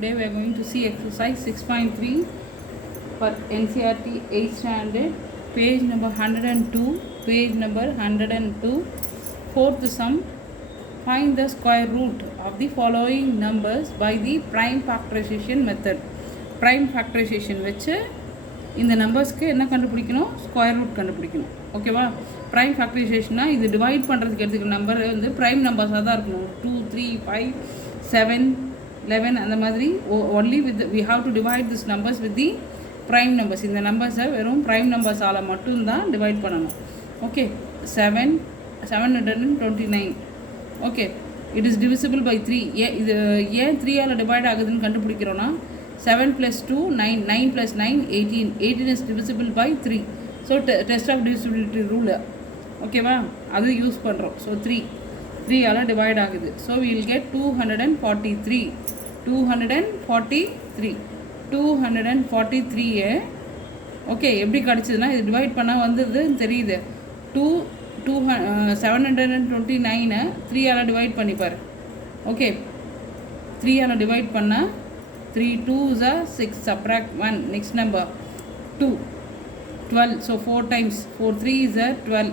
Today we are going to see exercise 6.3 for NCERT 8th standard, page number 102, page number 102. Fourth sum, find the square root of the following numbers by the prime factorization method. Prime factorization வச்சு இந்த நம்பர்ஸ்க்கு என்ன கண்டுபிடிக்கணும், square root கண்டுபிடிக்கணும். ஓகேவா? Prime ஃபேக்டரைசேஷன்னா இது divide பண்ணுறதுக்கு எடுத்துக்கிற number வந்து ப்ரைம் நம்பர்ஸாக தான் இருக்கணும். 2, 3, 5, 7, 11 அந்த மாதிரி. Only with we have to divide this numbers with the prime numbers. இந்த நம்பர்ஸை வெறும் ப்ரைம் நம்பர்ஸால் மட்டும்தான் டிவைட் பண்ணணும். Okay, 729. Okay, it is divisible by 3. இது ஏன் 3ஆல் டிவைட் ஆகுதுன்னு கண்டுபிடிக்கிறோன்னா 7 + 2 9, 9 + 9 18. 18 is divisible by 3. So test of divisibility rule ஓகேவா, அது யூஸ் பண்ணுறோம். ஸோ 3ஆல் டிவைட் ஆகுது. So will get 243. 243 ஓகே, எப்படி கிடச்சிதுன்னா இது டிவைட் பண்ணால் வந்துடுதுன்னு தெரியுது. 729 3ஆல் டிவைட் பண்ணிப்பார். ஓகே, 3ஆல் டிவைட் பண்ணால் 3 2s are 6, subtract 1, next number 2, 12, so 4 times 4 3s are 12,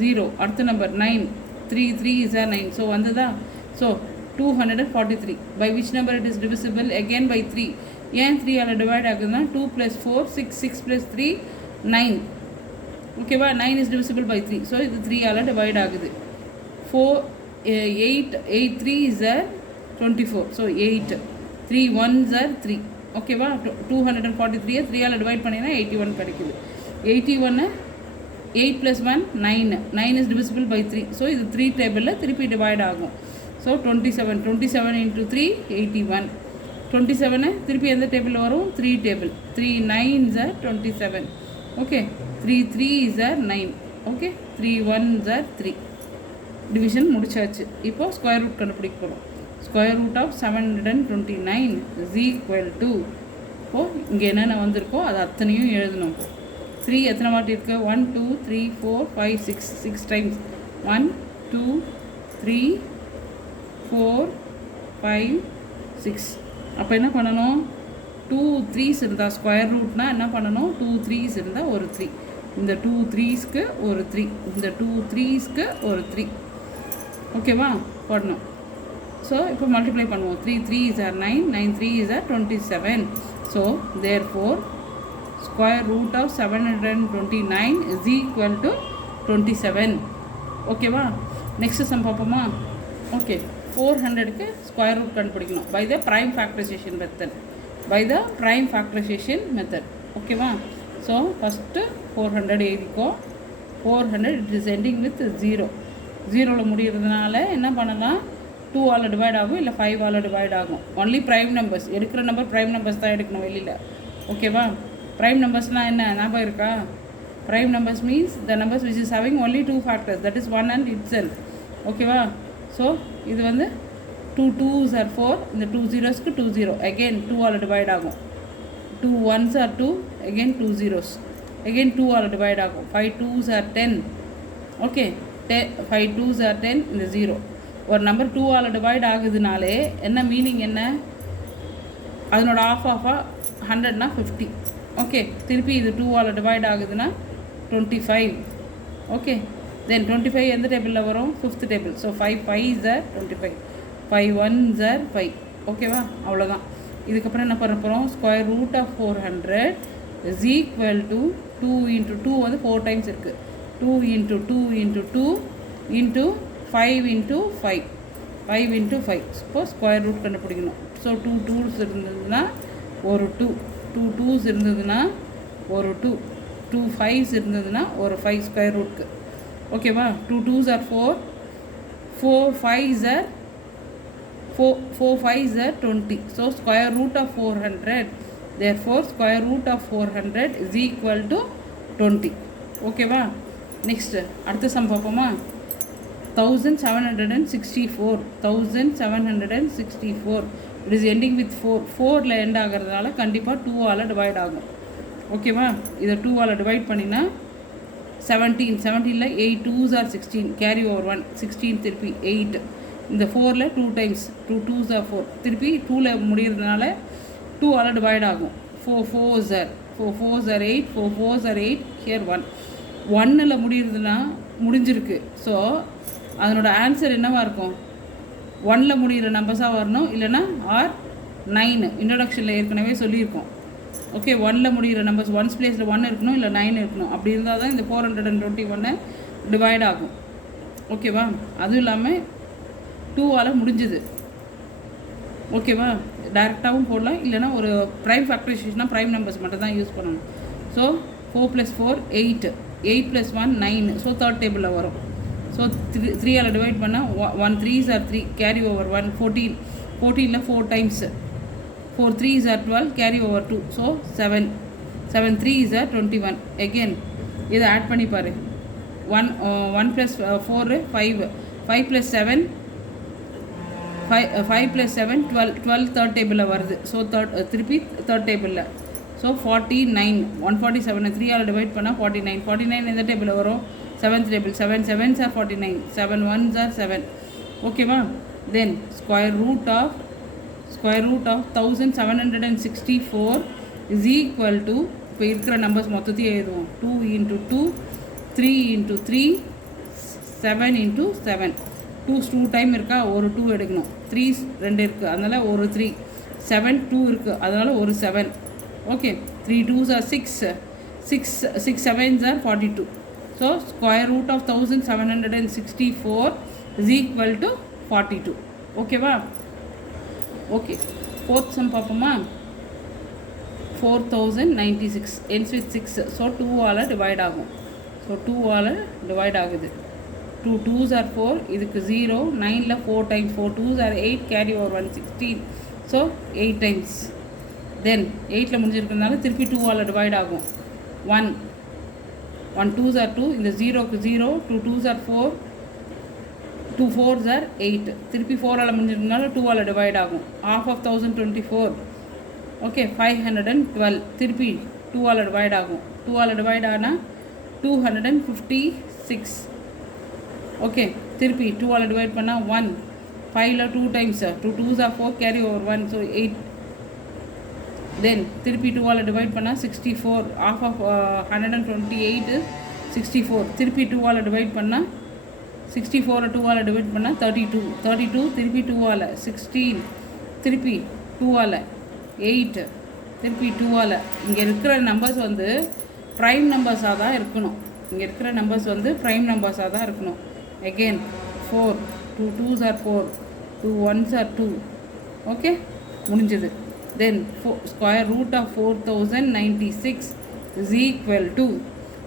0, அடுத்த number 9, 3 3s are 9, so வந்ததா. so 243 by which number it is divisible, again by 3. ஏன் 3ஆல் டிவைட் ஆகுதுன்னா 2 + 4 6, 6 + 3 9. ஓகேவா, 9 is divisible by 3, so இது 3ஆல் டிவைட் ஆகுது. 4 8 8 3s are 24, so 8. 3 1s are 3. ஓகேவா, 243 3ஆல் divide பண்ணினா 81 கிடைக்குது. 81 8 + 1 9. 9 is divisible by 3, ஸோ இது 3 டேபிளில் திருப்பி டிவைட் ஆகும். ஸோ 27 27 × 3 81. 27 திருப்பி எந்த டேபிள் வரும், 3 table. 3 9s are 27. Okay, 3 3s are 9. Okay, 3 1s are 3. Division முடிச்சாச்சு. இப்போது ஸ்கொயர் ரூட் கண்டுபிடிக்க போகிறோம். Square root of 729 is equal to, இப்போது இங்கே என்னென்ன வந்திருக்கோ அது அத்தனையும் எழுதணும். 3 எத்தனை வாட்டி இருக்குது, 1 2 3 4 5 6 6 டைம்ஸ். 1 2 3 4 5 6. அப்போ என்ன பண்ணணும், 2 3s இருந்தால் ஸ்கொயர் ரூட்னா என்ன பண்ணணும், 2 3s இருந்தால் ஒரு 3. இந்த 2 3ஸ்க்கு ஒரு 3, இந்த 2 3ஸ்க்கு ஒரு 3. ஓகேவா, போடணும். ஸோ இப்போ மல்டிப்ளை பண்ணுவோம். 3 3s are 9, 9 3s are 27. So therefore square root of 729 is equal to 27. ஓகேவா, நெக்ஸ்ட் சம் பார்ப்போமா. ஓகே, 400க்கு ஸ்கொயர் ரூட் கண்டுபிடிக்கணும் by the prime factorisation method. ஓகேவா, ஸோ ஃபஸ்ட்டு 400 எழுதிக்கோ. 400 இட் இஸ் எண்டிங் வித் 0. 0ல் முடிகிறதுனால என்ன பண்ணலாம், 2ஆல் டிவைட் ஆகும், இல்லை 5ஆல் டிவைட் ஆகும். ஒன்லி ப்ரைம் நம்பர்ஸ் எடுக்கிற நம்பர் ப்ரைம் நம்பர்ஸ் தான் எடுக்கணும் வெளியில். ஓகேவா, ப்ரைம் நம்பர்ஸ்னால் என்ன ஞாபகம் இருக்கா, prime numbers means the numbers which is having only 2 factors, that is 1 and itself. ஓகேவா, ஸோ இது வந்து 2 2s are 4, இந்த 2 0ஸ்க்கு 2 0, again 2ஆல் டிவைட் ஆகும். 2 1s are 2, again 2 0s, again 2ஆல் divide ஆகும். 5 2s are 10. Okay, 5 2s are 10, இந்த 0. ஒரு நம்பர் 2ஆல் டிவைட் ஆகுதுனாலே என்ன meaning, என்ன அதனோட ஆஃபாக 100னா 50. ஓகே, திருப்பி இது 2ஆல் டிவைட் ஆகுதுன்னா 25. ஓகே, தென் 25 எந்த டேபிளில் வரும், 5th table. So 5 5s are 25, 5 1s are 5. ஓகேவா, அவ்வளோதான். இதுக்கப்புறம் என்ன பண்ண போகிறோம், square root of 400 is equal to 2 × 2 வந்து 4 டைம்ஸ் இருக்குது. 2 × 2 × 2 × 5 × 5, 5 × 5. இப்போ ஸ்கொயர் ரூட் கண்டுபிடிக்கணும். ஸோ 2 2s இருந்ததுன்னா ஒரு 2, 2 2s இருந்ததுன்னா ஒரு 2, 2 5s இருந்ததுன்னா ஒரு 5 ஸ்கொயர் ரூட்க்கு. ஓகேவா, 2 2s are 4, 4 5s are 20. So square root of 400, therefore square root of 400 is equal to 20. ஓகேவா, நெக்ஸ்ட்டு அடுத்த சம் பார்ப்போமா. 1764 இட் இஸ் எண்டிங் வித் 4. 4ல் எண்ட் ஆகிறதுனால கண்டிப்பாக 2ஆல் டிவைட் ஆகும். ஓகேவா, இதை 2ஆல் டிவைட் பண்ணினா 17 17ல் 8 2s are 16, கேரி ஓவர் 1, 16 திருப்பி 8 இந்த 4ல் 2 டைம்ஸ் 2 2s are 4 திருப்பி 2ல் முடிகிறதுனால 2ஆல் டிவைட் ஆகும் 4 4s are 8 4 4s are 8 here 1 1ல் முடிகிறதுனா முடிஞ்சிருக்கு. ஸோ அதனோட ஆன்சர் என்னவாக இருக்கும்? 1ல் முடிகிற நம்பர்ஸாக வரணும், இல்லைனா ஆர் 9 இன்ட்ரடக்ஷனில் ஏற்கனவே சொல்லியிருக்கோம். ஓகே, 1ல் முடிகிற நம்பர்ஸ் 1s பிளேஸில் 1 இருக்கணும், இல்லை 9 இருக்கணும். அப்படி இருந்தால் தான் இந்த 421 டிவைட் ஆகும். ஓகேவா? அதுவும் இல்லாமல் 2ஆல் முடிஞ்சுது. ஓகேவா? டேரெக்டாகவும் போடலாம், இல்லைனா ஒரு ப்ரைம் ஃபேக்டரைசேஷனாக ப்ரைம் நம்பர்ஸ் மட்டும் தான் யூஸ் பண்ணணும். ஸோ 4 + 4 8 8 + 1 9. ஸோ தேர்ட் டேபிளில் வரும். ஸோ 3ஆல் டிவைட் பண்ணால் 1 3s are 3 carry over 1 14 14ல் 4 times 4 3s are 12 carry over 2. So 7 7 3s are 21. Again இதை ஆட் பண்ணி பாரு. 1 + 4 5 5 + 7 5 + 7 12 12 தேர்ட் டேபிளில் வருது. ஸோ திருப்பி தேர்ட் டேபிளில். ஸோ 49 147 3ஆல் டிவைட் பண்ணால் 49 49 எந்த டேபிளில் வரும்? Seventh table. 7 7s are 49 7 1s are 7. ஓகேவா? Then square root of 1764 is equal to, இப்போ இருக்கிற நம்பர்ஸ் மொத்தத்தையும் எழுதுவோம். 2 × 2 3 × 3 7 × 7. 2s 2 டைம் இருக்கா, ஒரு 2 எடுக்கணும். 3s 2 இருக்குது, அதனால் ஒரு 3. 7 2 இருக்குது, அதனால் ஒரு 7. Okay, 3 2s are 6 6 7s are 42. So square root of 1764 is equal to 42. ஓகேவா? ஓகே, ஃபோர்த் சம் பார்ப்போமா? 4096 ends with 6. ஸோ 2ஆல் டிவைட் ஆகும். ஸோ 2ஆல் டிவைட் ஆகுது. 2 2s are 4, இதுக்கு 0. 9ல் 4 times 4 2s are 8 carry over 1 16. So 8 times. Then 8ல் முடிஞ்சிருக்கிறதுனால திருப்பி 2ஆல் டிவைட் ஆகும். 1 2s are 2, இந்த 0க்கு 0. 2 2s are 4 2 4s are 8. திருப்பி 4ஆல் முடிஞ்சிருக்கனால 2ஆல் டிவைட் ஆகும். half of 1024. ஓகே, 512. திருப்பி 2ஆல் டிவைட் ஆகும். 2ஆல் டிவைட் ஆனால் 256. ஓகே, திருப்பி 2ஆல் டிவைட் பண்ணால் 1 5ல் 2 times 2 2s are 4 carry over 1. So 8. தென் திருப்பி 2ஆல் டிவைட் பண்ணால் 64. half of 128 64. திருப்பி 2ஆல் டிவைட் பண்ணால் 64 2ஆல் டிவைட் பண்ணால் 32 32. திருப்பி 2ஆல் 16. திருப்பி 2ஆல் 8. திருப்பி 2ஆல். இங்கே இருக்கிற நம்பர்ஸ் வந்து ப்ரைம் நம்பர்ஸாக தான் இருக்கணும். இங்கே இருக்கிற நம்பர்ஸ் வந்து ப்ரைம் நம்பர்ஸாக தான் இருக்கணும். Again 4 2 2s are 4 2 1s are 2. Okay, முடிஞ்சது. Then square root of 4096 is equal to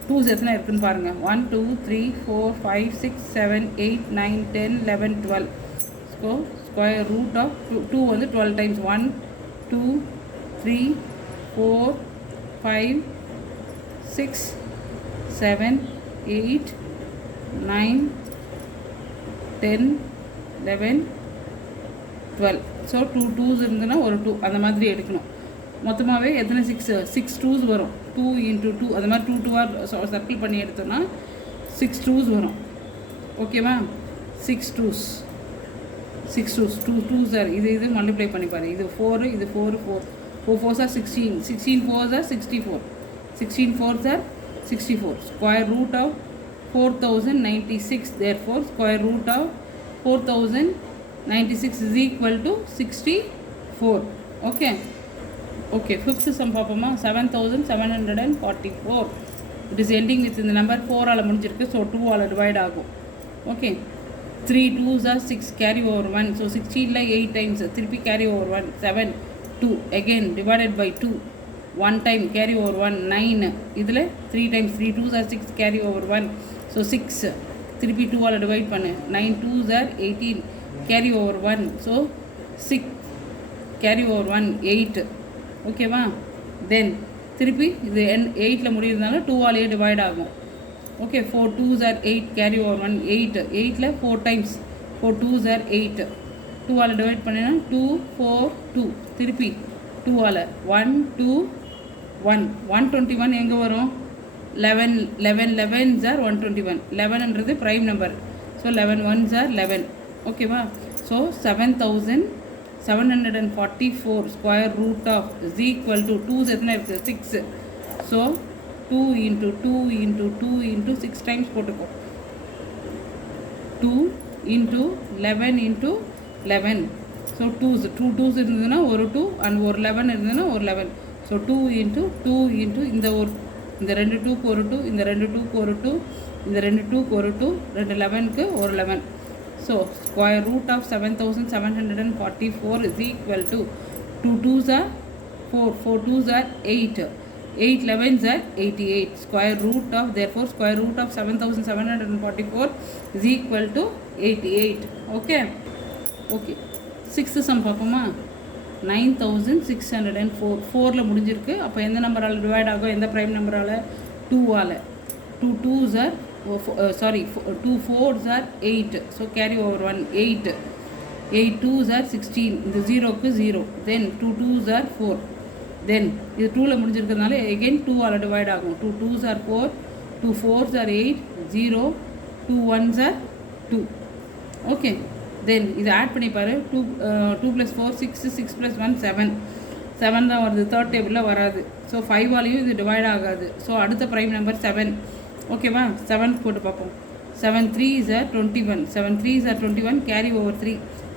2s எத்தனை இருக்குன்னு பாருங்கள். 1 2 3 4 5 6 7 8 9 10 11 12. ஸோ ஸ்கொயர் ரூட் ஆஃப் 2 வந்து 12 டைம்ஸ் 1 2 3 4 5 6 7 8 9 10 11 12. ஸோ 2 2s இருந்ததுன்னா ஒரு 2 அந்த மாதிரி எடுக்கணும். மொத்தமாகவே எத்தனை 6 2s வரும். 2 × 2 அது மாதிரி 2 2ஆர் சர்க்கிள் பண்ணி எடுத்தோன்னா 6 2s வரும். ஓகேவா? 6 2s 2 2s are இது மல்டிப்ளை பண்ணி பாரு. இது 4 இது 4 4 4 4s are 16 16 4s are 64 16 4s are 64. Square root of 4096. therefore square root of 4096 is equal to 64. Okay okay, fifth sum பார்ப்போமா? 7744. இட் இஸ் எண்டிங் வித் இந்த நம்பர் 4ஆல் முடிஞ்சிருக்கு. ஸோ 2ஆல் டிவைட் ஆகும். Okay, 3 2s are 6 carry over 1. So 16ல் 8 times திருப்பி carry over 1 7 2 again divided by 2 1 time carry over 1 9. இதில் 3 times 3 2s are 6 carry over 1. So 6 திருப்பி 2ஆல் டிவைட் பண்ணு. 9 2s are 18 carry over 1. So 6 carry over 1 8. ஓகேவா? Then திருப்பி இது 8ல் முடிகிறதுனால 2ஆல் டிவைட் ஆகும். Okay, 4 2s are 8 carry over 1 8. 8ல் 4 டைம்ஸ் 4 2s are 8. 2ஆல் டிவைட் பண்ணினா 2 4 2. திருப்பி 2ஆல் 1 2 1 121 எங்கே வரும்? 11 11 11s are 121. 11ன்றது prime number. So 11 1s are 11. ஓகேவா? So 7744 square root of is equal to 2 எத்தனை இருக்குது 6. So 2 into 2 into 2 into 6 times போட்டுக்கோ. 2 into 11 into 11. So 2 2s இருந்ததுன்னா ஒரு 2 and ஒரு 11 இருந்ததுன்னா ஒரு 11. So 2 into 2 into இந்த ரெண்டு 2க்கு ஒரு 2, இந்த ரெண்டு 2க்கு ஒரு 2, இந்த ரெண்டு 2க்கு ஒரு 2, ரெண்டு 11க்கு ஒரு 11. So square root of 7744 is equal to 2 2s are 4, 4 2s are 8, 8 11s are 88. Square root of, therefore square root of 7744 is equal to 88. Okay. Okay. 6th sum பார்ப்போமா. 9604 4ல முடிஞ்சிருக்கு. அப்போ எந்த நம்பரால் டிவைட் ஆகும், எந்த prime நம்பரால்? 2ஆல். 2 2s are 2 4s are 8. So carry over 1 8. 8 2s are 16. இந்த 0க்கு 0. Then 2 2s are 4. Then இது 2ல முடிஞ்சிருக்கிறதுனால again 2ஆல் divide ஆகும். 2 2s are 4. 2 4s are 8. 0. 2 1s are 2. Okay. Then இது ஆட் பண்ணி பாரு. 2 + 4 6, 6 + 1 7. 7 தான் வருது, தேர்ட் டேபிளில் வராது. ஸோ 5ஆலையும் இது டிவைட் ஆகாது. ஸோ அடுத்த ப்ரைம் நம்பர் 7. ஓகேவா? 7 போட்டு பார்ப்போம். 7 3s are 21. 7 3s are 21. Carry over 3.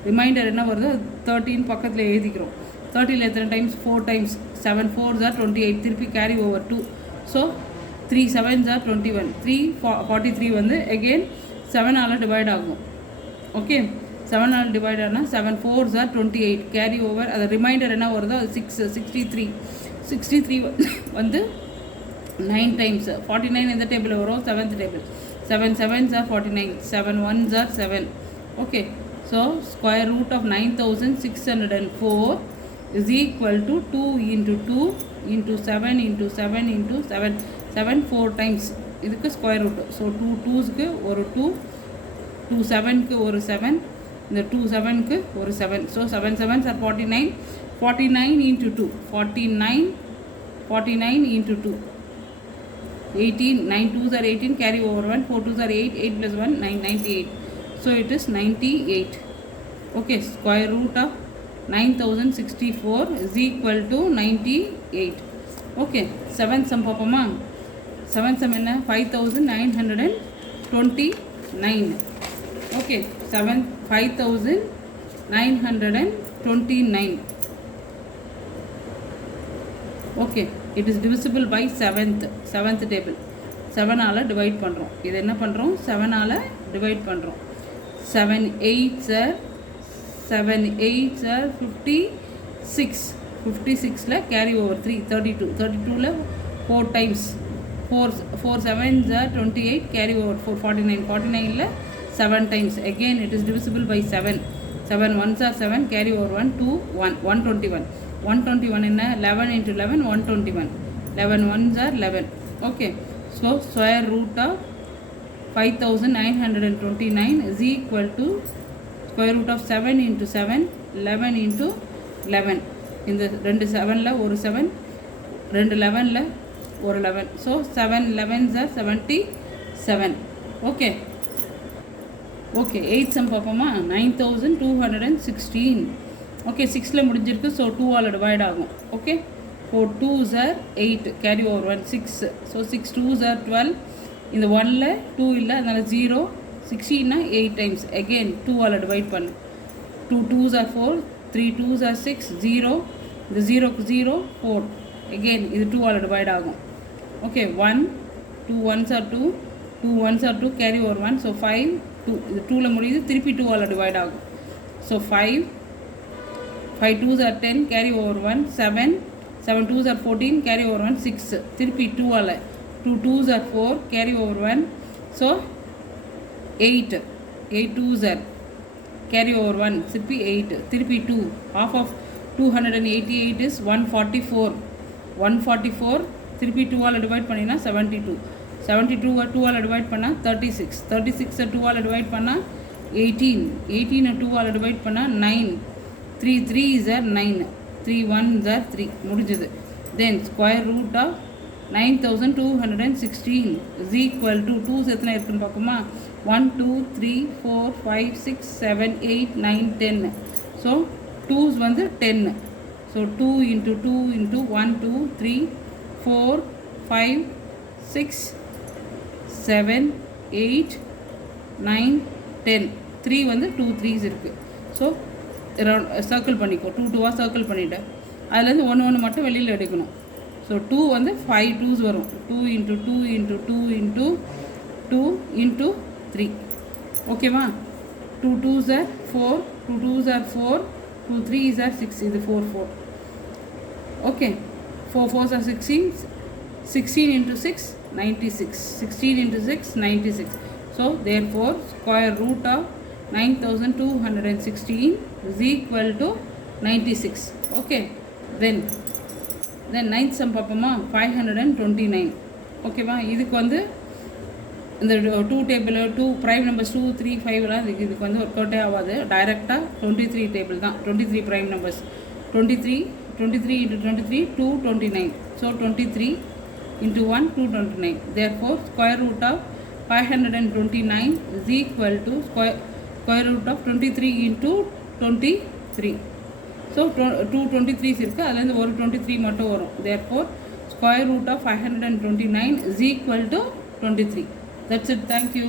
Reminder என்ன வருதோ 13 பக்கத்தில் எழுதிக்கிறோம். 30ல் எத்தனை டைம்ஸ்? 4 டைம்ஸ். 7 4s are 28. திருப்பி carry over 2. So 3 7s are 21. 3 43 வந்து அகெயின் 7ஆல் டிவைட் ஆகும். ஓகே, 7ஆல் டிவைட் ஆனால் 7 4s are 28. கேரி ஓவர், அது ரிமைண்டர் என்ன வருதோ அது 63. 63 வந்து 9 டைம்ஸ். 49 எந்த டேபிள் வரும்? 7th table. 7 7s are 49. 7 1s are 7. Okay, so square root of 9604 is equal to 2 into 2 into 7 into 7 into 7. 7 4 times. இதுக்கு ஸ்கொயர் ரூட்டு. ஸோ 2 2ஸ்க்கு ஒரு 2, 2 7க்கு ஒரு 7, இந்த 2 7க்கு ஒரு 7. So 7 7s are 49. 49 into 2. 49 into 2. 18. 9 2s are 18. Carry over 1. 4 2s are 8. 8 + 1 9 98. So it is 98. Okay, square root of 9064 is equal to 98. Okay, 7th sum பார்ப்போமா. 7th sum என்ன? 5929. Okay, 5929. Okay, it is divisible by 7th table. 7ஆல் divide பண்ணுறோம். இது என்ன பண்ணுறோம்? 7ஆல் divide பண்ணுறோம். 7 8s are 56. 56ல் carry over 3 32. 32ல் 4 times. 4 7s are 28. Carry over 4 49. 49ல் 7 times. Again it is divisible by 7. 7 1s are 7. Carry over 1 2 1 121. 121 என்ன? 11 into 11 121. 11 1s are 11. Okay, so square root of 5929 is equal to square root of 7 into 7 11 into 11. இந்த ரெண்டு 7ல் ஒரு 7, ரெண்டு 11ல் ஒரு 11. So 7 11s are 77. Okay okay 8th sum பார்ப்போமா. 9216. Okay, 6ல் முடிஞ்சிருக்கு. So 2ஆல் divide ஆகும். Okay, 4 2s are 8. Carry over 1 6. So 6 2s are 12. இந்த 1ல் 2 இல்லை, அதனால் 0. 16னா 8 டைம்ஸ். அகெயின் 2ஆல் டிவைட் பண்ணு. 2 2s are 4. 3 2s are 6. 0. இந்த 0க்கு 0 4. அகெயின் இது 2ஆல் டிவைட் ஆகும். Okay, 1 2 1s are 2. 2 1s are 2. Carry over 1. So 5 2. இது 2ல் முடியுது. திருப்பி 2ஆல் டிவைட் ஆகும். So 5 2s are 10. Carry over 1 7. 7 2s are 14. Carry over 1 6. திருப்பி 2ஆல் 2 2s are 4. Carry over 1. So 8 2s are carry over 1. திருப்பி 8. திருப்பி 2. Half of 288 is 144. 144 திருப்பி 2ஆல் டிவைட் பண்ணினா 72. 72 2ஆல் டிவைட் பண்ணால் 36. 36 2ஆல் டிவைட் பண்ணால் 18. 18 2ஆல் டிவைட் பண்ணால் 9. 3 3s are 9. 3 1s are 3. முடிஞ்சது. Then square root of 9216 is equal to 2 எத்தனை இருக்குன்னு பார்க்குமா 1 2 3 4 5 6 7 8 9 10 ஸோ 2's வந்து 10 ஸோ 2 into 2 into 1 2 3 4 5 6 7 8 9 10 3 வந்து 2 3s இருக்குது ஸோ சர்க்கிள் பண்ணிக்கோ 2 2வாக சர்க்கிள் பண்ணிவிட்டு அதுலேருந்து 1 1 மட்டும் வெளியில் எடுக்கணும் ஸோ 2 வந்து 5 2s வரும் 2 into 2 into 2 into 2 into 3 ஓகேவா 2 2s are 4 2 2s are 4 2 3s are 6 இது 4 4 okay 4 4s are 16 16 into 6 96 16 into 6 96 so therefore square root of 9216 is equal to 96 okay then ninth sum பார்ப்போமா 529 ஓகேவா இதுக்கு வந்து இந்த 2 டேபிள் 2 ப்ரைம் நம்பர்ஸ் 2 3 5லாம் இதுக்கு வந்து ஒர்க் அவுட்டே ஆகாது டைரெக்டாக 23 டேபிள் தான் 23 prime numbers 23 into 23 229 so 23 into 1 229 therefore square root of 529 is equal to square root of 23 into 23 so 2 23s இருக்குது அதுலேருந்து ஒரு 23 மட்டும் வரும் therefore square root of 529 is equal to 23 that's it thank you